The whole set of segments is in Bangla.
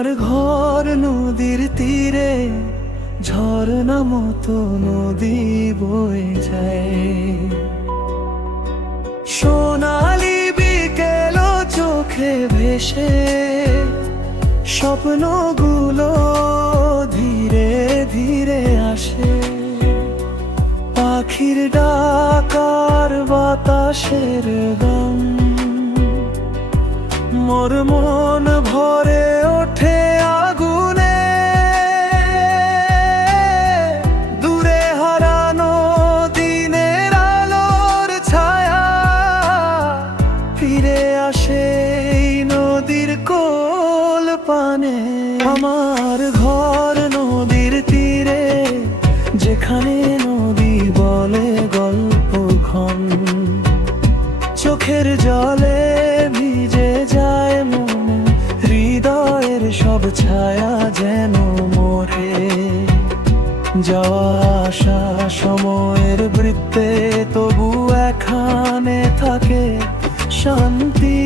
আমার ঘর নদীর তীরে, ঝর্ণা মতো নদী বয়ে যায়। সোনালি বিকেল চোখে ভেসে, স্বপ্নগুলো ধীরে ধীরে আসে। পাখির ডাকার বাতাসের গান, মোর মন ভরে ওঠে আগুনে। দূরে হারানো দিনের আলোর ছায়া ফিরে আসে এই নদীর কোল পানে। আমার ঘর নদীর তীরে, যেখানে নদী বলে গল্পক্ষণ। চোখের জলে ভিজে যায় মন, হৃদয়ের সব ছায়া যেন মোরে। যাওয়া আসা সময়ের বৃত্তে, তবু এখানে থাকে শান্তি।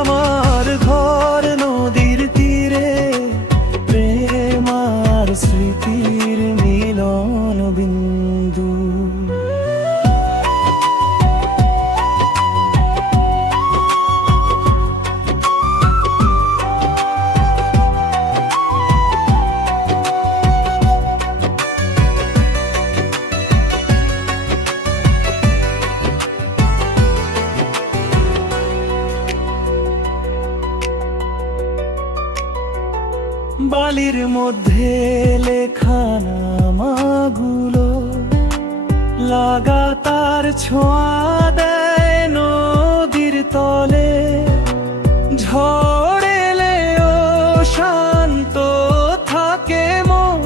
আমার ঘর নদীর তীরে, প্রেম আর স্মৃতির মিলন বিন্দু। বালির মধ্যে লেখা নামগুলো লাগাতার ছোঁয়া দেয় নদীর তলে। ঝড় এলেও শান্ত থাকে মন,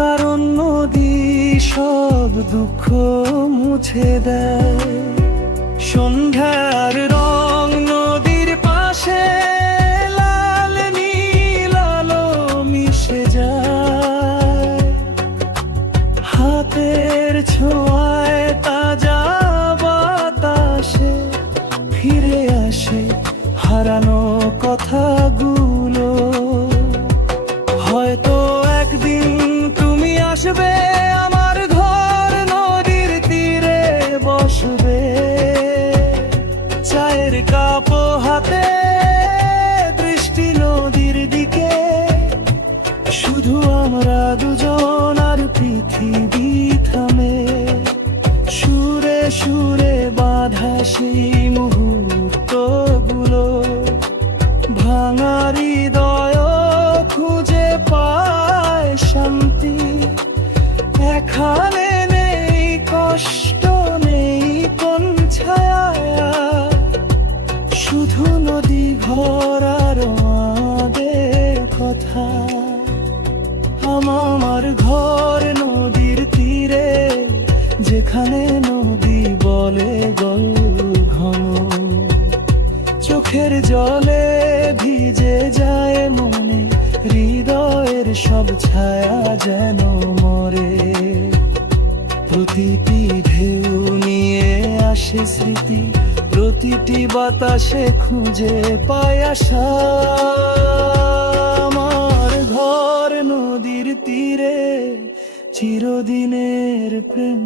কারণ নদী সব দুঃখ মুছে দেয়। সন্ধ্যার রং নদীর পাশে হাতের ছোঁয়ায় তাজা বাতাসে ফিরে আসে হারানো কথাগুলো। হয়তো একদিন তুমি আসবে, আমার ঘর নদীর তীরে বসবে। চায়ের কাপ হাতে, দৃষ্টি নদীর দিকে, শুধু আমরা দুজন আর পৃথিবী থামে। সুরে সুরে বাঁধা সেই মুহূর্তগুলো, ভাঙা হৃদয় খুঁজে পায় শান্তি। এখানে নেই কষ্ট, নেই কোন ছায়া, শুধু নদী ঘর আর আমাদের কথা। আমার ঘর নদীর তীরে, যেখানে নদী বলে ঘন। চোখের জলে ভিজে যায় মনে, হৃদয়ের সব ছায়া যেন মরে। প্রতিটি ঢেউ নিয়ে আসে স্মৃতি, প্রতিটি বাতাসে খুঁজে পায় আশা। আমার ঘর নদীর তীরে, চিরদিনের প্রেম,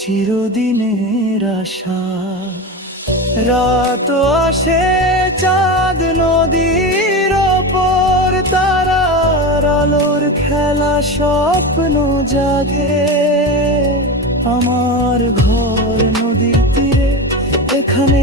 চিরদিনের আশা। রাত আসে, চাঁদ নদীর ওপর, তারার আলোর খেলা স্বপ্ন জাগে। আমার ঘর নদীর তীরে, এখানে